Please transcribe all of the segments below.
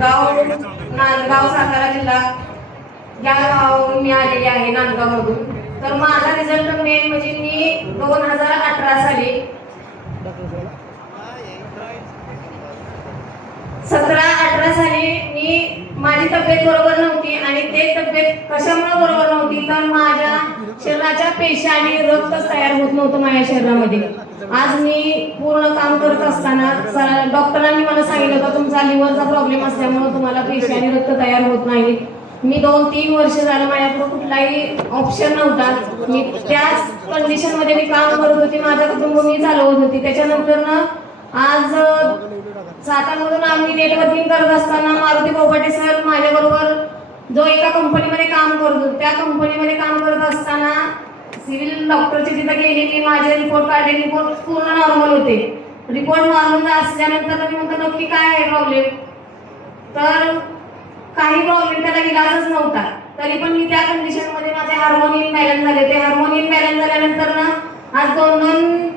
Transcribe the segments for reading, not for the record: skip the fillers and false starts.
गाव नांदगाव सातारा जिल्हा या गावावरून मी आलेली आहे नांदगाव मधून। तर माझा रिझल्ट मेन म्हणजे मी 2018 साली 17-18 साली मी माझी तब्येत बरोबर नव्हती आणि ते तब्येत कशामुळे बरोबर नव्हती तर माझ्या शरीराच्या पेशी आणि रक्तच तयार होत नव्हतं माझ्या शरीरामध्ये। आज मी पूर्ण काम करत असताना डॉक्टरांनी मला सांगितलं होतं तुमचा लिव्हरचा प्रॉब्लेम असल्यामुळे तुम्हाला पेशी आणि रक्त तयार होत नाही। मी 2-3 वर्ष झालं माझ्याकडे कुठलाही ऑप्शन नव्हता। मी त्याच कंडिशन मध्ये मी काम करत होती, माझं कुटुंब मी चालवत होती। त्याच्यानंतर ना आज सातारमधून आम्ही नेटवर्किंग करत असताना मारुती पोपटे सर माझ्याबरोबर जो एका कंपनीमध्ये काम करत होते, त्या कंपनीमध्ये काम करत असताना सिव्हिल डॉक्टरची तिथे गेली, मी माझे रिपोर्ट काढले, रिपोर्ट पूर्ण नॉर्मल होते। रिपोर्ट नॉर्मल असल्यानंतर मी म्हणतो नक्की काय आहे प्रॉब्लेम, तर काही प्रॉब्लेम त्याला इलाजच नव्हता। तरी पण मी त्या कंडिशन मध्ये माझे हार्मोन इम्बॅलन्स झाले। ते हार्मोन इम्बॅलन्स झाल्यानंतर ना आज 2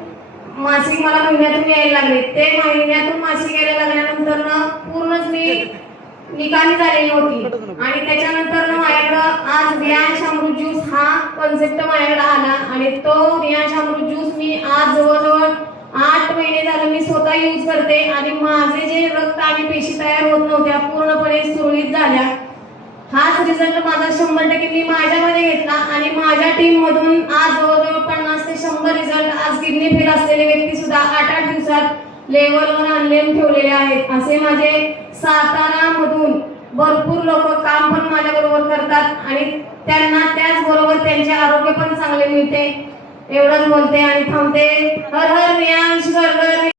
मासिक मला महिन्यातून यायला लागले। ते महिन्यातून मासिक यायला लागल्यानंतर ना पूर्णच मी निकामी झालेली होती। आणि त्याच्यानंतर माझ्याकडं आज रियांश अमृत ज्यूस हा कॉन्सेप्ट माझ्याकडे आला आणि तो रियांश अमृत ज्यूस मी आज जवळजवळ 8 महिने झाले मी स्वतः यूज करते आणि माझे जे रक्त आणि पेशी तयार होत नव्हत्या पूर्णपणे सुरळीत झाल्या। हाच रिझल्ट माझा 100% मी माझ्यामध्ये घेतला आणि माझ्या टीम मधून आज जवळजवळ 50 ते 100 रिझल्ट आज किडनी फेल असलेले व्यक्ती सुद्धा 8-8 दिवसात लेवलवर आणलेले ठेवलेले आहेत। असे माझे सातारा मधून भरपूर लोक काम पण माझ्या बरोबर करतात आणि त्यांना त्याचबरोबर त्यांचे आरोग्य पण चांगले मिळते। एवढंच बोलते आणि थांबते। हर हर रियांश, घर घर